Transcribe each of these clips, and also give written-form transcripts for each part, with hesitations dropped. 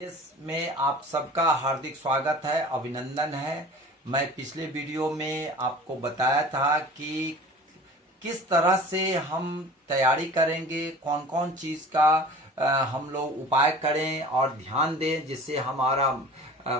इसमें आप सबका हार्दिक स्वागत है, अभिनंदन है। मैं पिछले वीडियो में आपको बताया था कि किस तरह से हम तैयारी करेंगे, कौन कौन चीज़ का हम लोग उपाय करें और ध्यान दें जिससे हमारा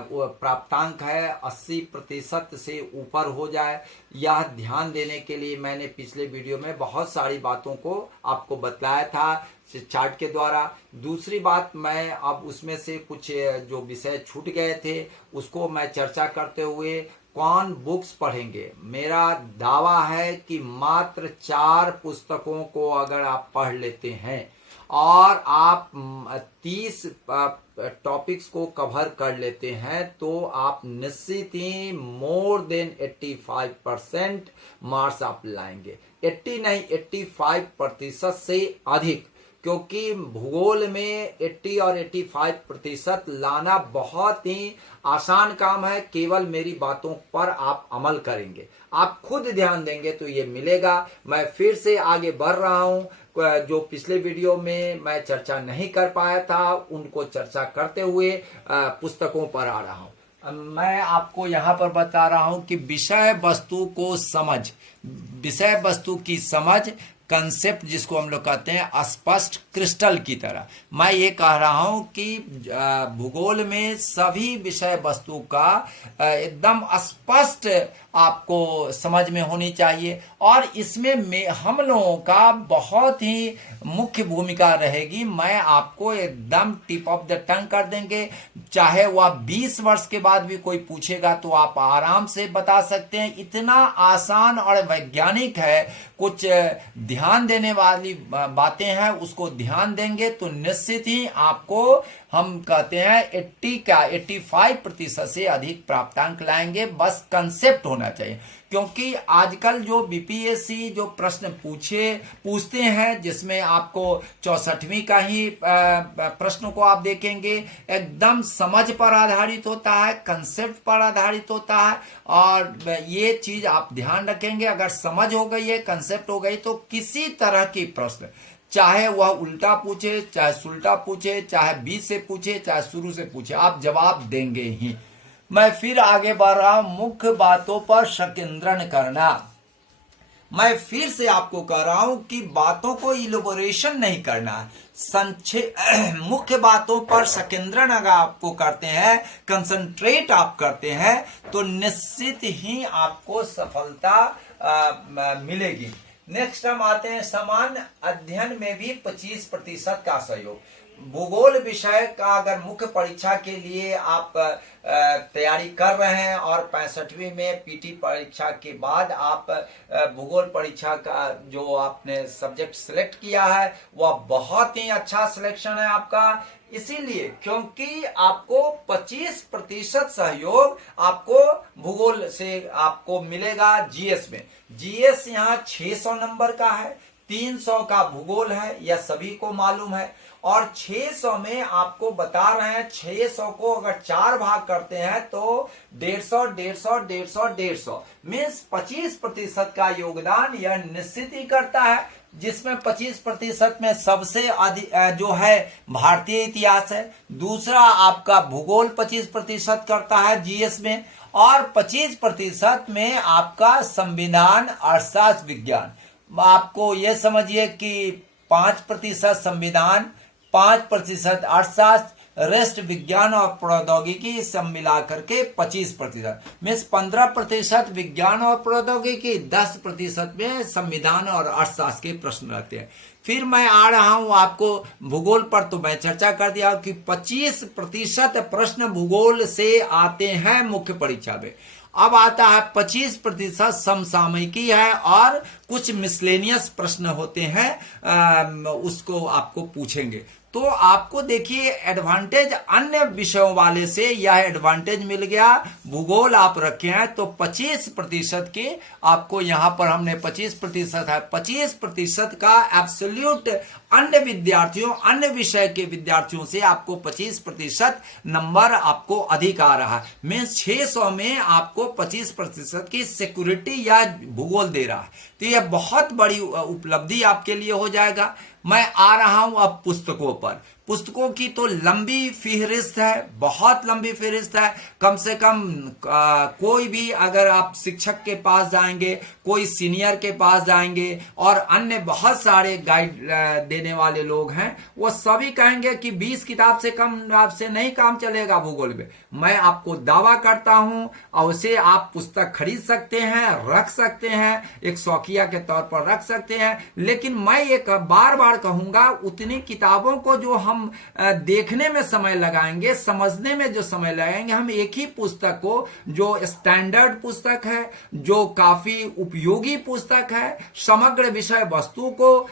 वो प्राप्तांक है 80% से ऊपर हो जाए। यह ध्यान देने के लिए मैंने पिछले वीडियो में बहुत सारी बातों को आपको बताया था चार्ट के द्वारा। दूसरी बात, मैं अब उसमें से कुछ जो विषय छूट गए थे उसको मैं चर्चा करते हुए कौन बुक्स पढ़ेंगे। मेरा दावा है कि मात्र 4 पुस्तकों को अगर आप पढ़ लेते हैं और आप 30 टॉपिक्स को कवर कर लेते हैं तो आप निश्चित ही मोर देन 85% मार्क्स आप लाएंगे। 80 नहीं, 85% से अधिक, क्योंकि भूगोल में 80 और 85% लाना बहुत ही आसान काम है। केवल मेरी बातों पर आप अमल करेंगे, आप खुद ध्यान देंगे तो ये मिलेगा। मैं फिर से आगे बढ़ रहा हूं, जो पिछले वीडियो में मैं चर्चा नहीं कर पाया था उनको चर्चा करते हुए पुस्तकों पर आ रहा हूं। मैं आपको यहाँ पर बता रहा हूं कि विषय वस्तु को समझ, विषय वस्तु की समझ, कंसेप्ट जिसको हम लोग कहते हैं स्पष्ट क्रिस्टल की तरह। मैं ये कह रहा हूं कि भूगोल में सभी विषय वस्तु का एकदम स्पष्ट आपको समझ में होनी चाहिए और इसमें हम लोगों का बहुत ही मुख्य भूमिका रहेगी। मैं आपको एकदम टिप ऑफ द टंग कर देंगे। चाहे वह 20 वर्ष के बाद भी कोई पूछेगा तो आप आराम से बता सकते हैं। इतना आसान और वैज्ञानिक है। कुछ ध्यान देने वाली बातें हैं, उसको ध्यान देंगे तो निश्चित ही आपको, हम कहते हैं 85% से अधिक प्राप्तांक लाएंगे। बस कंसेप्ट होना चाहिए, क्योंकि आजकल जो बीपीएससी जो प्रश्न पूछते हैं जिसमें आपको 64वीं का ही प्रश्न को आप देखेंगे, एकदम समझ पर आधारित होता है, कंसेप्ट पर आधारित होता है। और ये चीज आप ध्यान रखेंगे, अगर समझ हो गई है, कंसेप्ट हो गई, तो किसी तरह की प्रश्न, चाहे वह उल्टा पूछे, चाहे सुल्टा पूछे, चाहे बीच से पूछे, चाहे शुरू से पूछे, आप जवाब देंगे ही। मैं फिर आगे बढ़ रहा हूं, मुख्य बातों पर संकेंद्रण करना। मैं फिर से आपको कह रहा हूं कि बातों को इलेबोरेशन नहीं करना है, संक्षेप मुख्य बातों पर संकेंद्रण अगर आपको करते हैं, कंसंट्रेट आप करते हैं तो निश्चित ही आपको सफलता मिलेगी। नेक्स्ट हम आते हैं, सामान्य अध्ययन में भी 25% का सहयोग। भूगोल विषय का अगर मुख्य परीक्षा के लिए आप तैयारी कर रहे हैं और 65वीं में पीटी परीक्षा के बाद आप भूगोल परीक्षा का जो आपने सब्जेक्ट सिलेक्ट किया है वह बहुत ही अच्छा सिलेक्शन है आपका। इसीलिए क्योंकि आपको 25% सहयोग आपको भूगोल से आपको मिलेगा। जीएस में, जीएस यहाँ 600 नंबर का है, 300 का भूगोल है, यह सभी को मालूम है। और 600 में आपको बता रहे हैं, 600 को अगर 4 भाग करते हैं तो 150, 150, 150, 150 मीन्स 25% का योगदान यह निश्चित ही करता है। जिसमें 25% में सबसे अधिक जो है भारतीय इतिहास है। दूसरा आपका भूगोल 25% करता है जीएस में, और 25% में आपका संविधान अर्थशास्त्र विज्ञान। आपको ये समझिए कि 5% संविधान, 5% अर्थशास्त्र, रेस्ट विज्ञान और प्रौद्योगिकी सब मिला करके 25%, मीन्स 15% विज्ञान और प्रौद्योगिकी, 10% में संविधान और अर्थशास्त्र के प्रश्न रहते हैं। फिर मैं आ रहा हूं आपको भूगोल पर, तो मैं चर्चा कर दिया कि 25% प्रश्न भूगोल से आते हैं मुख्य परीक्षा में। अब आता है 25% समसामयिकी है और कुछ मिसलेनियस प्रश्न होते हैं, उसको आपको पूछेंगे। तो आपको देखिए एडवांटेज अन्य विषयों वाले से यह एडवांटेज मिल गया। भूगोल आप रखे हैं तो 25% के आपको यहाँ पर हमने 25% है, 25% का एब्सोल्यूट अन्य विद्यार्थियों, अन्य विषय के विद्यार्थियों से आपको 25% नंबर आपको अधिक आ रहा है। मीन्स 600 में आपको 25% की सिक्योरिटी या भूगोल दे रहा है। तो यह बहुत बड़ी उपलब्धि आपके लिए हो जाएगा। मैं आ रहा हूं अब पुस्तकों पर। पुस्तकों की तो लंबी फहरिस्त है, बहुत लंबी फहरिस्त है। कम से कम कोई भी, अगर आप शिक्षक के पास जाएंगे, कोई सीनियर के पास जाएंगे और अन्य बहुत सारे गाइड देने वाले लोग हैं, वो सभी कहेंगे कि 20 किताब से कम आपसे नहीं काम चलेगा भूगोल में। मैं आपको दावा करता हूं, और उसे आप पुस्तक खरीद सकते हैं, रख सकते हैं, एक शौकिया के तौर पर रख सकते हैं। लेकिन मैं एक बार बार कहूंगा, उतनी किताबों को जो हम देखने में समय लगाएंगे, समझने में जो समय लगाएंगे, हम एक ही पुस्तक को, जो स्टैंडर्ड पुस्तक है, जो काफी उपयोगी पुस्तक है, समग्र विषय वस्तु को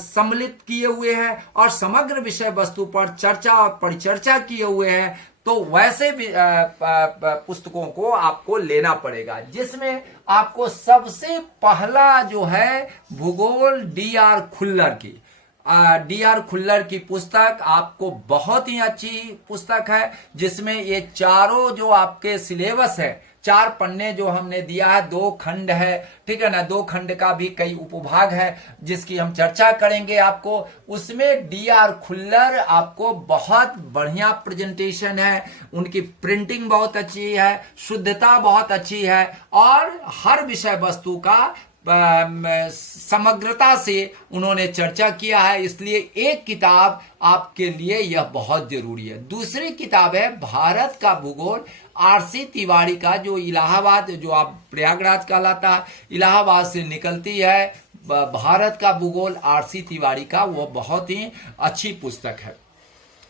सम्मिलित किए हुए है और समग्र विषय वस्तु पर चर्चा और परिचर्चा किए हुए हैं, तो वैसे भी पुस्तकों को आपको लेना पड़ेगा, जिसमें आपको सबसे पहला जो है भूगोल डी.आर. खुल्लर की, डी.आर. खुल्लर की पुस्तक आपको बहुत ही अच्छी पुस्तक है, जिसमें ये चारों जो आपके सिलेबस है, 4 पन्ने जो हमने दिया है, 2 खंड है, ठीक है ना, 2 खंड का भी कई उपभाग है जिसकी हम चर्चा करेंगे आपको। उसमें डी.आर. खुल्लर आपको बहुत बढ़िया प्रेजेंटेशन है, उनकी प्रिंटिंग बहुत अच्छी है, शुद्धता बहुत अच्छी है और हर विषय वस्तु का समग्रता से उन्होंने चर्चा किया है। इसलिए एक किताब आपके लिए यह बहुत जरूरी है। दूसरी किताब है भारत का भूगोल, आर.सी. तिवारी का, जो इलाहाबाद, जो आप प्रयागराज कहलाता है, इलाहाबाद से निकलती है, भारत का भूगोल आर.सी. तिवारी का, वो बहुत ही अच्छी पुस्तक है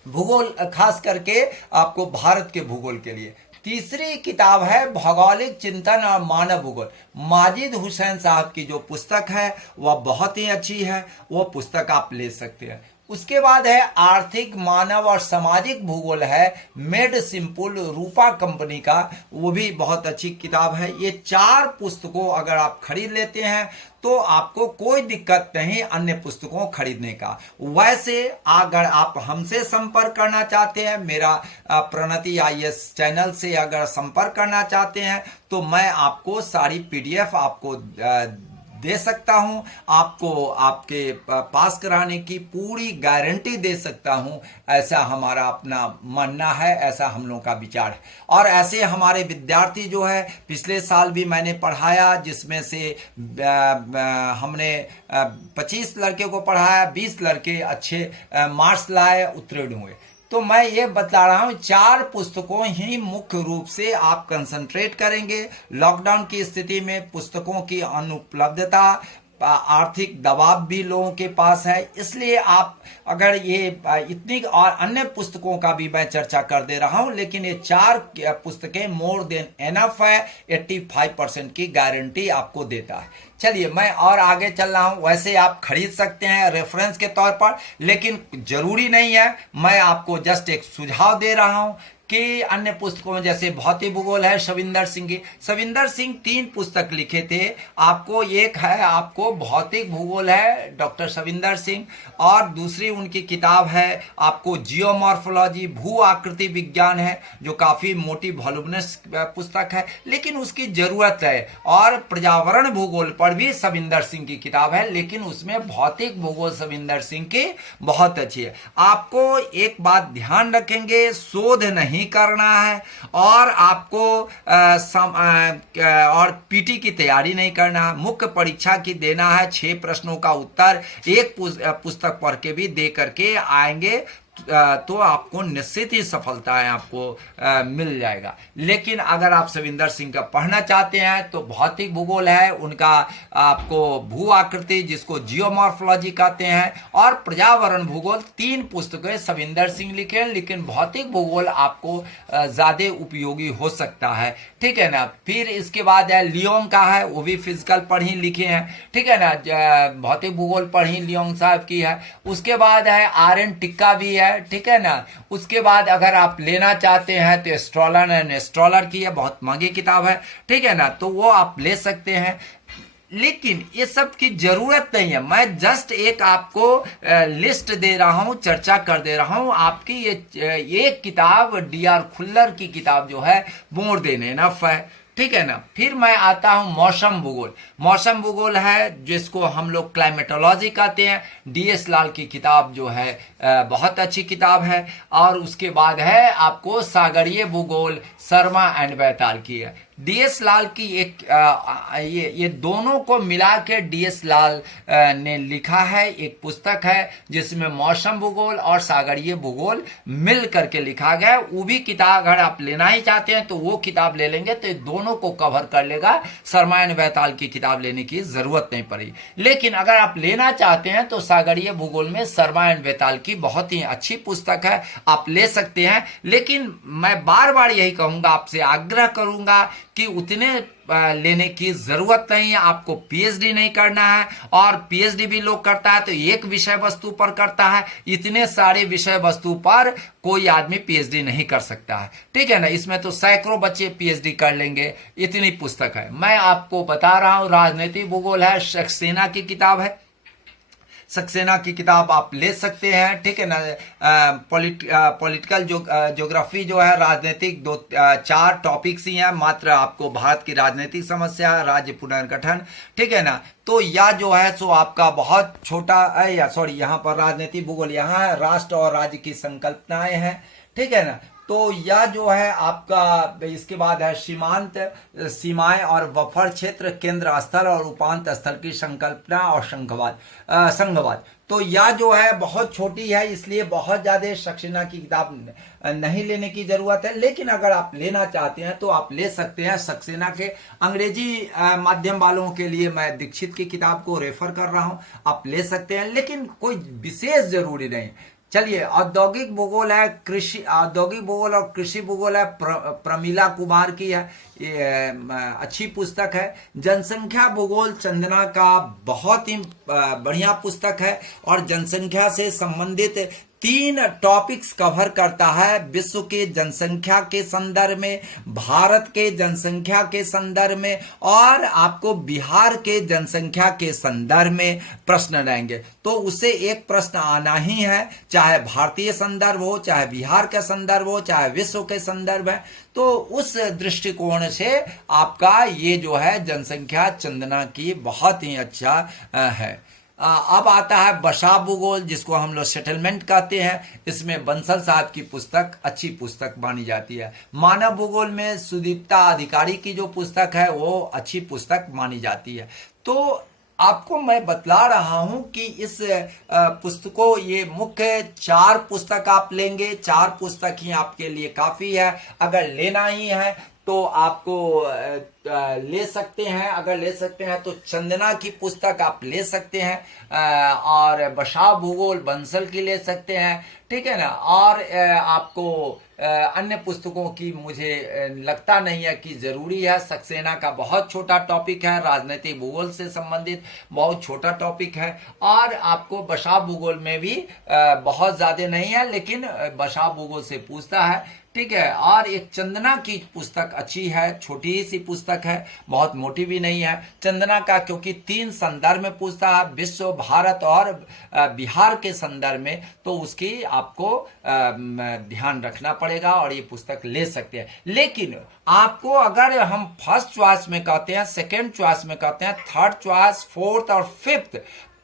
भूगोल, खास करके आपको भारत के भूगोल के लिए। तीसरी किताब है भौगोलिक चिंतन और मानव भूगोल, माजिद हुसैन साहब की जो पुस्तक है वह बहुत ही अच्छी है, वो पुस्तक आप ले सकते हैं। उसके बाद है आर्थिक, मानव और सामाजिक भूगोल है, मेड सिंपल, रूपा कंपनी का, वो भी बहुत अच्छी किताब है। ये 4 पुस्तकों अगर आप खरीद लेते हैं तो आपको कोई दिक्कत नहीं अन्य पुस्तकों खरीदने का। वैसे अगर आप हमसे संपर्क करना चाहते हैं, मेरा प्रणति IAS चैनल से अगर संपर्क करना चाहते हैं, तो मैं आपको सारी PDF आपको दे सकता हूं, आपको आपके पास कराने की पूरी गारंटी दे सकता हूं। ऐसा हमारा अपना मानना है, ऐसा हम लोगों का विचार है। और ऐसे हमारे विद्यार्थी जो है, पिछले साल भी मैंने पढ़ाया, जिसमें से हमने 25 लड़के को पढ़ाया, 20 लड़के अच्छे मार्क्स लाए, उत्तीर्ण हुए। तो मैं ये बता रहा हूं, 4 पुस्तकों ही मुख्य रूप से आप कंसंट्रेट करेंगे। लॉकडाउन की स्थिति में पुस्तकों की अनुपलब्धता, आर्थिक दबाव भी लोगों के पास है, इसलिए आप अगर ये इतनी, और अन्य पुस्तकों का भी मैं चर्चा कर दे रहा हूं, लेकिन ये 4 पुस्तकें मोर देन एनफ है, 85% की गारंटी आपको देता है। चलिए मैं और आगे चल रहा हूं। वैसे आप खरीद सकते हैं रेफरेंस के तौर पर, लेकिन जरूरी नहीं है, मैं आपको जस्ट एक सुझाव दे रहा हूं कि अन्य पुस्तकों में जैसे भौतिक भूगोल है शविंदर सिंह की, शविंदर सिंह 3 पुस्तक लिखे थे आपको। एक है आपको भौतिक भूगोल है डॉक्टर शविंदर सिंह, और दूसरी उनकी किताब है आपको जियोमॉर्फोलॉजी, भू आकृति विज्ञान है, जो काफी मोटी वॉल्यूमिनस पुस्तक है, लेकिन उसकी जरूरत है। और पर्यावरण भूगोल पर भी शविंदर सिंह की किताब है, लेकिन उसमें भौतिक भूगोल शविंदर सिंह की बहुत अच्छी है। आपको एक बात ध्यान रखेंगे, शोध नहीं करना है, और आपको और पीटी की तैयारी नहीं करना है, मुख्य परीक्षा की देना है। 6 प्रश्नों का उत्तर एक पुस्तक पढ़ के भी दे करके आएंगे तो आपको निश्चित ही सफलताएं आपको मिल जाएगा। लेकिन अगर आप शविंदर सिंह का पढ़ना चाहते हैं तो भौतिक भूगोल है उनका, आपको भू आकृति जिसको जियोमॉर्फोलॉजी कहते हैं, और पर्यावरण भूगोल, 3 पुस्तकें शविंदर सिंह लिखे, लेकिन भौतिक भूगोल आपको ज्यादा उपयोगी हो सकता है, ठीक है ना। फिर इसके बाद है लियोंग का है, वो भी फिजिकल पर ही लिखे हैं, ठीक है ना, भौतिक भूगोल पर ही लियोंग साहब की है। उसके बाद है R.N. टिक्का भी है, ठीक है ना। उसके बाद अगर आप लेना चाहते हैं तो स्ट्रॉलर एंड स्ट्रॉलर की है, बहुत महंगी किताब है, ठीक है ना, तो वो आप ले सकते हैं। लेकिन ये सब की जरूरत नहीं है, मैं जस्ट एक आपको लिस्ट दे रहा हूं, चर्चा कर दे रहा हूं। आपकी ये एक किताब डी.आर. खुल्लर की किताब जो है मोर देन एनफ है, ठीक है ना। फिर मैं आता हूं मौसम भूगोल। मौसम भूगोल है जिसको हम लोग क्लाइमेटोलॉजी कहते हैं। डीएस लाल की किताब जो है बहुत अच्छी किताब है। और उसके बाद है आपको सागरीय भूगोल, शर्मा एंड बैताल की है। डीएस लाल की एक ये दोनों को मिला के डीएस लाल ने लिखा है एक पुस्तक है जिसमें मौसम भूगोल और सागरीय भूगोल मिल करके लिखा गया है। वो भी किताब अगर आप लेना ही चाहते हैं तो वो किताब ले लेंगे तो ये दोनों को कवर कर लेगा। शर्मा एंड बैताल की किताब लेने की जरूरत नहीं पड़ी। लेकिन अगर आप लेना चाहते हैं तो सागरीय भूगोल में शर्मा एंड बैताल की बहुत ही अच्छी पुस्तक है, आप ले सकते हैं। लेकिन मैं बार बार यही कहूंगा, आपसे आग्रह करूंगा कि उतने लेने की जरूरत नहीं है। आपको पीएचडी नहीं करना है, और पीएचडी भी लोग करता है तो एक विषय वस्तु पर करता है। इतने सारे विषय वस्तु पर कोई आदमी पीएचडी नहीं कर सकता है, ठीक है ना। इसमें तो सैकड़ों बच्चे पीएचडी कर लेंगे, इतनी पुस्तक है। मैं आपको बता रहा हूं राजनीतिक भूगोल है, सक्सेना की किताब है। सक्सेना की किताब आप ले सकते हैं, ठीक है ना। पॉलिटिकल ज्योग्राफी जो है, राजनीतिक 4 टॉपिक्स ही हैं मात्र। आपको भारत की राजनीतिक समस्या, राज्य पुनर्गठन, ठीक है ना। तो यह जो है सो आपका बहुत छोटा है, या सॉरी यहाँ पर राजनीतिक भूगोल यहाँ है, राष्ट्र और राज्य की संकल्पनाएं हैं, ठीक है ना। तो यह जो है आपका, इसके बाद है सीमांत, सीमाएं और बफर क्षेत्र, केंद्र स्थल और उपांत स्थल की संकल्पना और संघवाद। तो यह जो है बहुत छोटी है, इसलिए बहुत ज्यादा सक्सेना की किताब नहीं लेने की जरूरत है। लेकिन अगर आप लेना चाहते हैं तो आप ले सकते हैं। सक्सेना के अंग्रेजी माध्यम वालों के लिए मैं दीक्षित की किताब को रेफर कर रहा हूं, आप ले सकते हैं, लेकिन कोई विशेष जरूरी नहीं। चलिए, औद्योगिक भूगोल है, कृषि औद्योगिक भूगोल और कृषि भूगोल है, प्रमीला कुमार की है, ये अच्छी पुस्तक है। जनसंख्या भूगोल चंदना का बहुत ही बढ़िया पुस्तक है, और जनसंख्या से संबंधित 3 टॉपिक्स कवर करता है। विश्व के जनसंख्या के संदर्भ में, भारत के जनसंख्या के संदर्भ में, और आपको बिहार के जनसंख्या के संदर्भ में प्रश्न रहेंगे। तो उसे एक प्रश्न आना ही है, चाहे भारतीय संदर्भ हो, चाहे बिहार का संदर्भ हो, चाहे विश्व के संदर्भ है। तो उस दृष्टिकोण से आपका ये जो है जनसंख्या चंदना की बहुत ही अच्छा है। अब आता है बसा भूगोल, जिसको हम लोग सेटलमेंट कहते हैं। इसमें बंसल साहब की पुस्तक अच्छी पुस्तक मानी जाती है। मानव भूगोल में सुदीप्ता अधिकारी की जो पुस्तक है वो अच्छी पुस्तक मानी जाती है। तो आपको मैं बतला रहा हूं कि इस पुस्तकों, ये मुख्य 4 पुस्तक आप लेंगे, 4 पुस्तक ही आपके लिए काफी है। अगर लेना ही है तो आपको ले सकते हैं। अगर ले सकते हैं तो चंदना की पुस्तक आप ले सकते हैं, और बसा भूगोल बंसल की ले सकते हैं, ठीक है ना। और आपको अन्य पुस्तकों की मुझे लगता नहीं है कि जरूरी है। सक्सेना का बहुत छोटा टॉपिक है, राजनीतिक भूगोल से संबंधित बहुत छोटा टॉपिक है, और आपको बसा भूगोल में भी बहुत ज्यादा नहीं है, लेकिन बसा भूगोल से पूछता है, ठीक है। और एक चंदना की पुस्तक अच्छी है, छोटी ही सी पुस्तक है, बहुत मोटी भी नहीं है। चंदना का क्योंकि 3 संदर्भ में पूछता है, विश्व, भारत और बिहार के संदर्भ में, तो उसकी आपको ध्यान रखना पड़ेगा, और ये पुस्तक ले सकते हैं। लेकिन आपको अगर हम फर्स्ट चॉइस में कहते हैं, सेकेंड चॉइस में कहते हैं, थर्ड चॉइस, फोर्थ और फिफ्थ,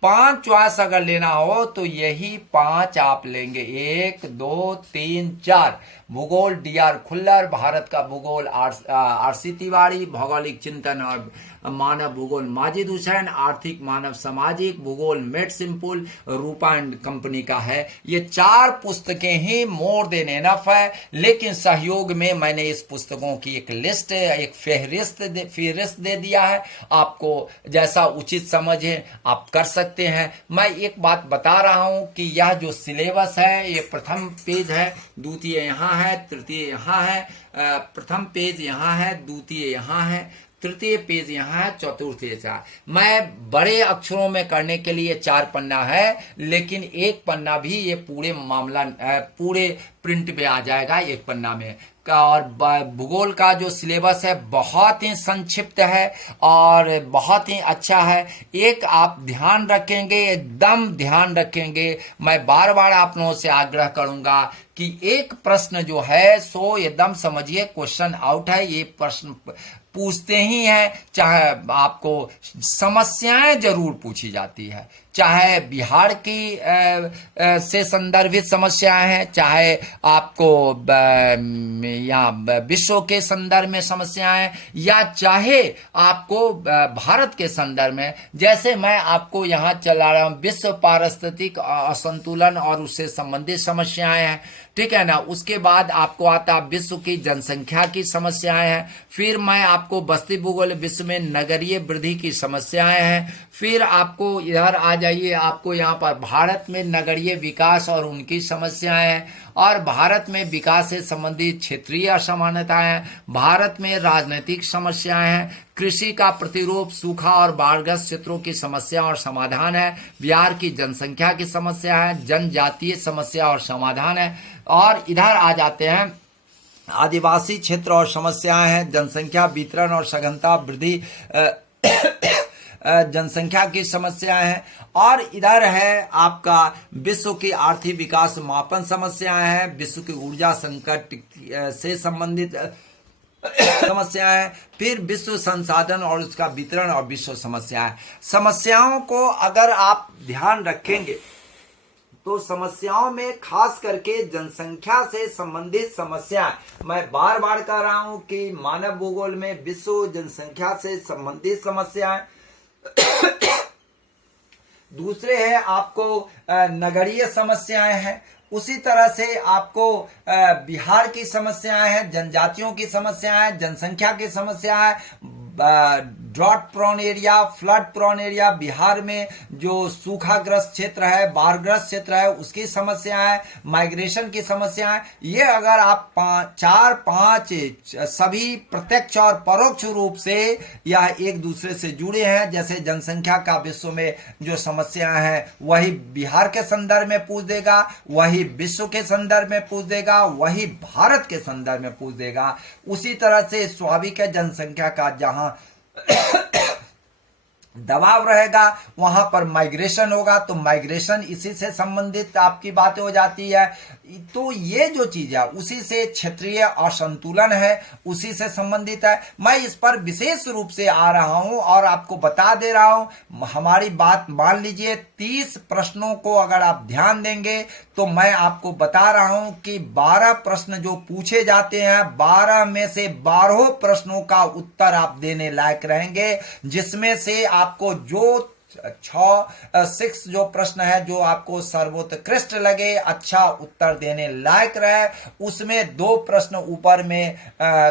5 चॉइस अगर लेना हो तो यही 5 आप लेंगे। 1 2 3 4 भूगोल डीआर खुल्लर, भारत का भूगोल आरसी तिवारी, भौगोलिक चिंतन और मानव भूगोल माजिद हुसैन, आर्थिक मानव सामाजिक भूगोल मेट सिंपल रूपा एंड कंपनी का है। ये 4 पुस्तकें ही मोर देन एनफ है। लेकिन सहयोग में मैंने इस पुस्तकों की एक लिस्ट, एक फेहरिस्त दे दिया है। आपको जैसा उचित समझे आप कर सकते हैं। मैं एक बात बता रहा हूं कि यह जो सिलेबस है, ये प्रथम पेज है, द्वितीय यहाँ है, तृतीय यहाँ है, प्रथम पेज यहाँ है, द्वितीय यहाँ है, तृतीय पेज यहाँ है, चतुर्थ यहाँ। मैं बड़े अक्षरों में करने के लिए 4 पन्ना है, लेकिन 1 पन्ना भी ये पूरे मामला पूरे प्रिंट में आ जाएगा 1 पन्ना में। और भूगोल का जो सिलेबस है बहुत ही संक्षिप्त है और बहुत ही अच्छा है। एक आप ध्यान रखेंगे, एकदम ध्यान रखेंगे, मैं बार बार आप लोगों से आग्रह करूंगा कि एक प्रश्न जो है सो एकदम समझिए क्वेश्चन आउट है। ये पूछते ही हैं, चाहे आपको समस्याएं जरूर पूछी जाती है, चाहे बिहार की से संदर्भित समस्याएं हैं, चाहे आपको या विश्व के संदर्भ में समस्याएं, या चाहे आपको भारत के संदर्भ में। जैसे मैं आपको यहाँ चला रहा हूँ विश्व पारिस्थितिक असंतुलन और उससे संबंधित समस्याएं हैं, ठीक है ना। उसके बाद आपको आता विश्व की जनसंख्या की समस्याएं हैं, फिर मैं आपको बस्ती भूगोल विश्व में नगरीय वृद्धि की समस्याएं हैं, फिर आपको इधर आ जाइए, आपको यहाँ पर भारत में नगरीय विकास और उनकी समस्याएं हैं, और भारत में विकास से संबंधित क्षेत्रीय असमानताएं हैं, भारत में राजनीतिक समस्याएं हैं, कृषि का प्रतिरूप, सूखा और बाढ़ग्रस्त क्षेत्रों की समस्या और समाधान है, बिहार की जनसंख्या की समस्या है, जनजातीय समस्या और समाधान है, और इधर आ जाते हैं आदिवासी क्षेत्र और समस्याएं हैं, जनसंख्या वितरण और सघनता वृद्धि, जनसंख्या की समस्याएं हैं, और इधर है आपका विश्व की आर्थिक विकास मापन समस्याएं हैं, विश्व की ऊर्जा संकट से संबंधित समस्याएं, फिर विश्व संसाधन और उसका वितरण और विश्व समस्याएं। समस्याओं को अगर आप ध्यान रखेंगे तो समस्याओं में खास करके जनसंख्या से संबंधित समस्याएं, मैं बार बार कह रहा हूं कि मानव भूगोल में विश्व जनसंख्या से संबंधित समस्याएं, दूसरे है आपको नगरीय समस्याएं हैं, उसी तरह से आपको बिहार की समस्याएं हैं, जनजातियों की समस्याएं, जनसंख्या की समस्याएं, drought prone area, flood prone area, Bihar में जो सूखाग्रस्त क्षेत्र है, बाढ़ग्रस्त क्षेत्र है, उसकी समस्याएं, माइग्रेशन की समस्याएं, ये अगर आप 4-5 सभी प्रत्यक्ष और परोक्ष रूप से या एक दूसरे से जुड़े हैं, जैसे जनसंख्या का विश्व में जो समस्याएं हैं वही बिहार के संदर्भ में पूछ देगा, वही विश्व के संदर्भ में पूछ देगा, वही भारत के संदर्भ में पूछ देगा। उसी तरह से स्वाभाविक जनसंख्या का जहां दबाव रहेगा वहां पर माइग्रेशन होगा, तो माइग्रेशन इसी से संबंधित आपकी बातें हो जाती है। तो ये जो चीज है उसी से क्षेत्रीय असंतुलन है, उसी से संबंधित है। मैं इस पर विशेष रूप से आ रहा हूं और आपको बता दे रहा हूं, हमारी बात मान लीजिए। 30 प्रश्नों को अगर आप ध्यान देंगे तो मैं आपको बता रहा हूं कि 12 प्रश्न जो पूछे जाते हैं, 12 में से 12 प्रश्नों का उत्तर आप देने लायक रहेंगे, जिसमें से आपको जो 6 जो प्रश्न है जो आपको सर्वोत्कृष्ट लगे, अच्छा उत्तर देने लायक रहे, उसमें 2 प्रश्न ऊपर में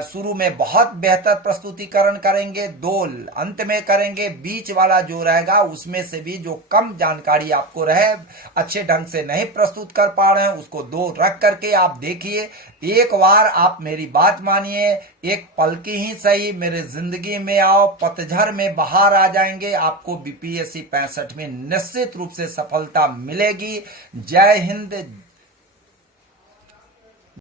शुरू में बहुत बेहतर प्रस्तुतिकरण करेंगे, 2 अंत में करेंगे, बीच वाला जो रहेगा उसमें से भी जो कम जानकारी आपको रहे, अच्छे ढंग से नहीं प्रस्तुत कर पा रहे हैं, उसको 2 रख करके आप देखिए। एक बार आप मेरी बात मानिए, एक पल की ही सही मेरे जिंदगी में आओ, पतझड़ में बाहर आ जाएंगे, आपको बीपीएससी 65 में निश्चित रूप से सफलता मिलेगी। जय हिंद।